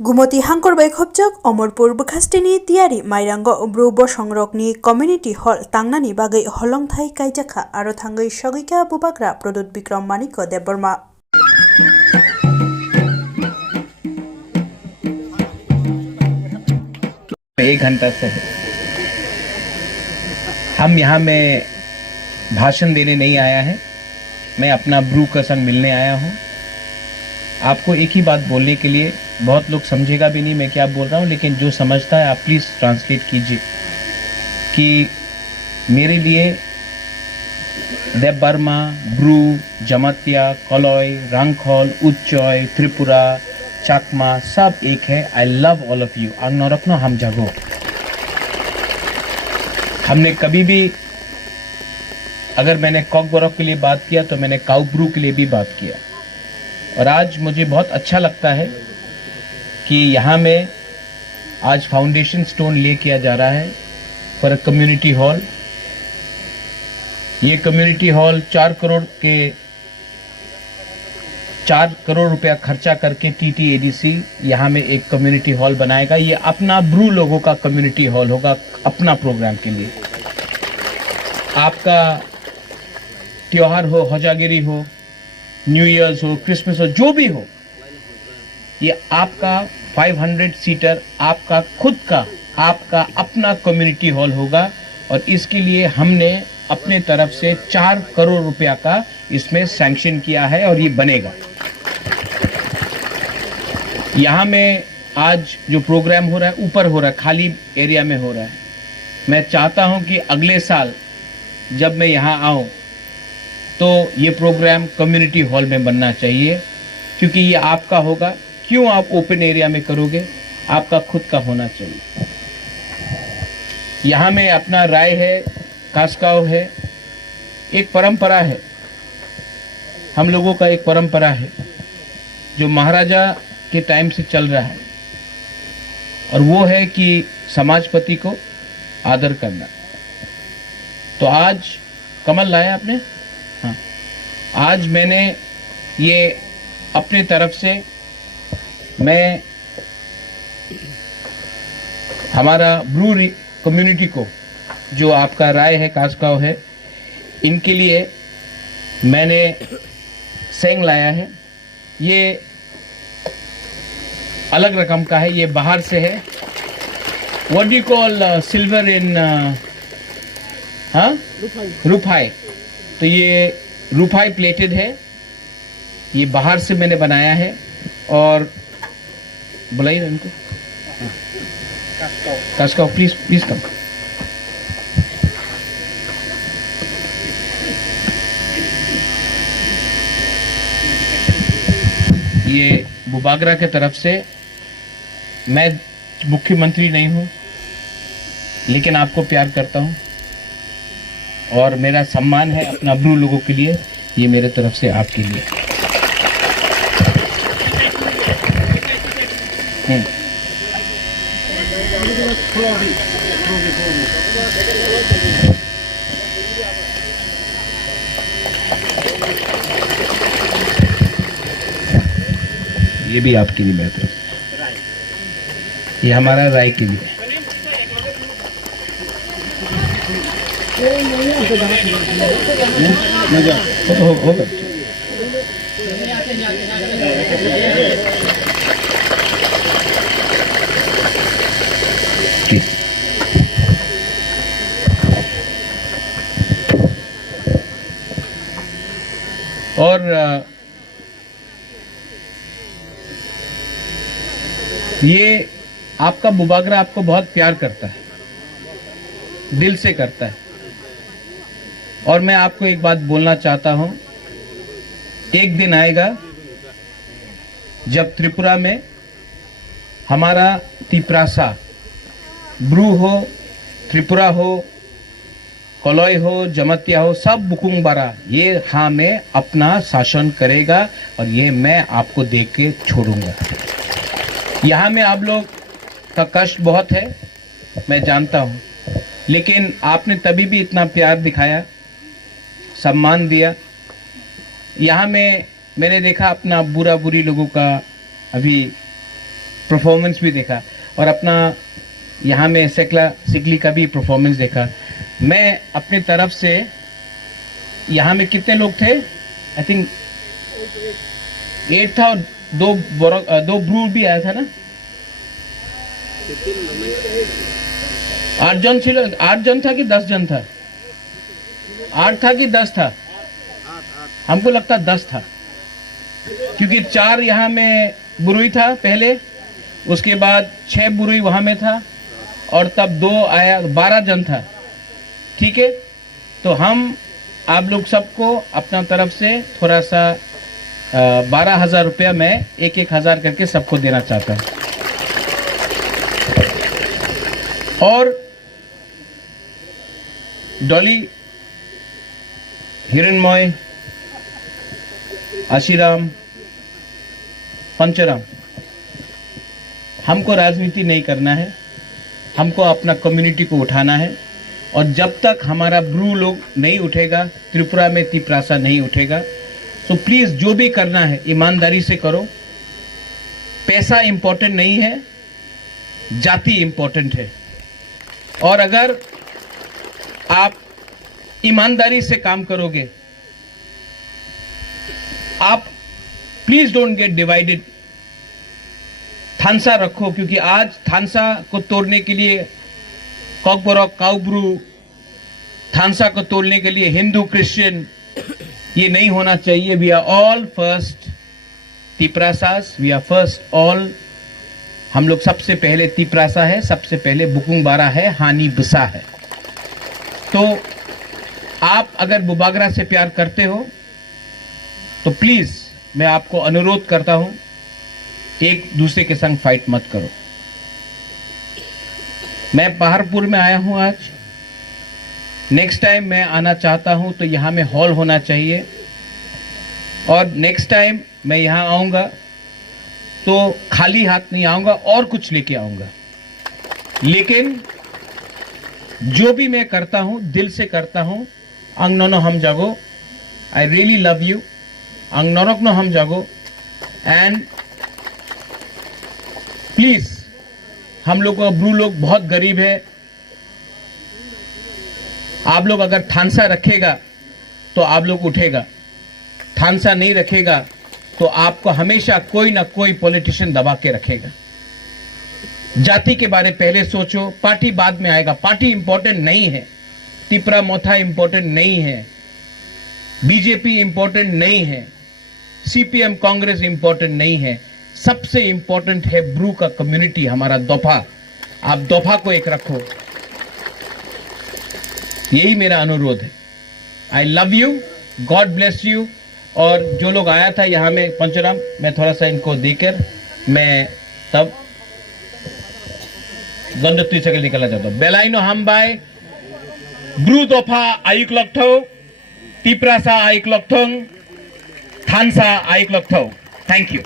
गुमती हांकर बैखबजक अमरपुर बखास्टेनि तियारि माइरांग ब्रु बसंरकनि community hall तांनानि बागै हलंथाइ कायजाखा आरो थांगै सगैका बुबाग्रा प्रदुत बिक्रम मानिक देबबर्मा। एक घंटा से है। हम यहाँ में भाषण देने नहीं आया है, मैं अपना ब्रू का संग मिलने आया हूँ। आपको एक ही बात बोलने के लिए, बहुत लोग समझेगा भी नहीं मैं क्या बोल रहा हूँ, लेकिन जो समझता है आप प्लीज़ ट्रांसलेट कीजिए कि मेरे लिए देबबर्मा, ब्रू, जमातिया, कलॉय, रांगखोल, उच्चॉय, त्रिपुरा, चाकमा सब एक है। I love all of you. आंगनौरकनो हम जगो। हमने कभी भी, अगर मैंने कॉकबोरक के लिए बात किया तो मैंने काउब्रू के लिए भी बात किया। और आज मुझे बहुत अच्छा लगता है कि यहाँ में आज फाउंडेशन स्टोन ले किया जा रहा है फॉर अ कम्युनिटी हॉल। ये कम्युनिटी हॉल 4 करोड़ रुपया खर्चा करके TTADC यहाँ में एक कम्युनिटी हॉल बनाएगा। ये अपना ब्रू लोगों का कम्युनिटी हॉल होगा, अपना प्रोग्राम के लिए। आपका त्योहार हो, हजागिरी हो, न्यू ईयर्स हो, क्रिसमस हो, जो भी हो, ये आपका 500 सीटर आपका खुद का, आपका अपना कम्युनिटी हॉल होगा। और इसके लिए हमने अपने तरफ से 4 करोड़ रुपया का इसमें सैंक्शन किया है और ये बनेगा। यहाँ में आज जो प्रोग्राम हो रहा है ऊपर हो रहा है, खाली एरिया में हो रहा है। मैं चाहता हूँ कि अगले साल जब मैं यहाँ आऊँ तो ये प्रोग्राम कम्युनिटी हॉल में बनना चाहिए, क्योंकि ये आपका होगा। क्यों आप ओपन एरिया में करोगे? आपका खुद का होना चाहिए। यहाँ में अपना राय है, कास्काव है, एक परंपरा है, हम लोगों का एक परंपरा है जो महाराजा के टाइम से चल रहा है, और वो है कि समाजपति को आदर करना। तो आज कमल लाया आपने? हाँ, आज मैंने ये अपने तरफ से, मैं हमारा ब्रू कम्युनिटी को, जो आपका राय है, कास्काव है, इनके लिए मैंने सेंग लाया है। ये अलग रकम का है, ये बाहर से है। What do you call silver in रुफाई। तो ये रुफाई प्लेटेड है, ये बाहर से मैंने बनाया है। और बुलाइए ना इनको, कास्काव प्लीज प्लीज कम। ये बुबागरा के तरफ से, मैं मुख्यमंत्री नहीं हूं लेकिन आपको प्यार करता हूं और मेरा सम्मान है अपना ब्रू लोगों के लिए। ये मेरे तरफ से आपके लिए। ये भी आपके लिए मेरी तरफ से। ये हमारा राय के लिए। होगा। और ये आपका बुबागरा आपको बहुत प्यार करता है, दिल से करता है। और मैं आपको एक बात बोलना चाहता हूं, एक दिन आएगा जब त्रिपुरा में हमारा तिप्रासा, ब्रू हो, त्रिपुरा हो, कलॉय हो, जमातिया हो, सब बुकुंग बारा, ये हाँ में अपना शासन करेगा और ये मैं आपको देख के छोड़ूंगा। यहाँ में आप लोग का कष्ट बहुत है, मैं जानता हूँ, लेकिन आपने तभी भी इतना प्यार दिखाया, सम्मान दिया। यहाँ में मैंने देखा अपना बुरा बुरी लोगों का अभी परफॉर्मेंस भी देखा और अपना यहाँ में सिकली का भी परफॉर्मेंस देखा। मैं अपनी तरफ से यहाँ में कितने लोग थे, आई थिंक 8 था और दो ब्रू भी आया था ना, 8 जन था कि 10 जन था, 8 था कि 10 था, हमको लगता 10 था क्योंकि 4 यहाँ में बुरुई था पहले, उसके बाद 6 बुरुई वहां में था और तब 2 आया, 12 जन था। ठीक है, तो हम आप लोग सबको अपना तरफ से थोड़ा सा 12,000 रुपया मैं 1,000 करके सबको देना चाहता हूं। और डॉली, हिरणमय, आशीराम, पंचराम, हमको राजनीति नहीं करना है, हमको अपना कम्युनिटी को उठाना है। और जब तक हमारा ब्रू लोग नहीं उठेगा, त्रिपुरा में तिपरासा नहीं उठेगा, तो प्लीज जो भी करना है ईमानदारी से करो। पैसा इंपॉर्टेंट नहीं है, जाति इंपॉर्टेंट है। और अगर आप ईमानदारी से काम करोगे, आप प्लीज डोंट गेट डिवाइडेड। थानसा रखो, क्योंकि आज थानसा को तोड़ने के लिए कॉकबोरॉक, काउब्रू, थानसा को तोड़ने के लिए हिंदू क्रिश्चियन, ये नहीं होना चाहिए। We are all first Tiprasas, we are first all. हम लोग सबसे पहले तिपरासा है, सबसे पहले बुकुंग बारा है, हानि बुसा है। तो आप अगर बुबागरा से प्यार करते हो तो प्लीज मैं आपको अनुरोध करता हूं, एक दूसरे के संग फाइट मत करो। मैं पहाड़पुर में आया हूं आज, नेक्स्ट टाइम मैं आना चाहता हूं तो यहां में हॉल होना चाहिए। और नेक्स्ट टाइम मैं यहां आऊंगा तो खाली हाथ नहीं आऊंगा, और कुछ लेके आऊंगा। लेकिन जो भी मैं करता हूं दिल से करता हूं। अंगनो हम जागो, आई रियली लव यू। अंगनोरक नो हम जागो। एंड प्लीज, हम लोग ब्रू लोग बहुत गरीब है। आप लोग अगर थानसा रखेगा तो आप लोग उठेगा, थानसा नहीं रखेगा तो आपको हमेशा कोई ना कोई पॉलिटिशियन दबा के रखेगा। जाति के बारे पहले सोचो, पार्टी बाद में आएगा। पार्टी इंपॉर्टेंट नहीं है, तिपरा मोथा इंपॉर्टेंट नहीं है, बीजेपी इंपॉर्टेंट नहीं है, सीपीएम कांग्रेस इंपॉर्टेंट नहीं है। सबसे इंपॉर्टेंट है ब्रू का कम्युनिटी, हमारा दोफा। आप दोफा को एक रखो, यही मेरा अनुरोध है। I love you, God bless you. और जो लोग आया था यहाँ में पंचराम, मैं थोड़ा सा इनको देकर मैं तब गंडत्री से निकलना चाहता हूं। बेलाइनो हम बाय ब्रू दोफा आयुक लक्थो, तिपरासा आयुक लक्थोंग, थानसा आयुक लक्थो। Thank you.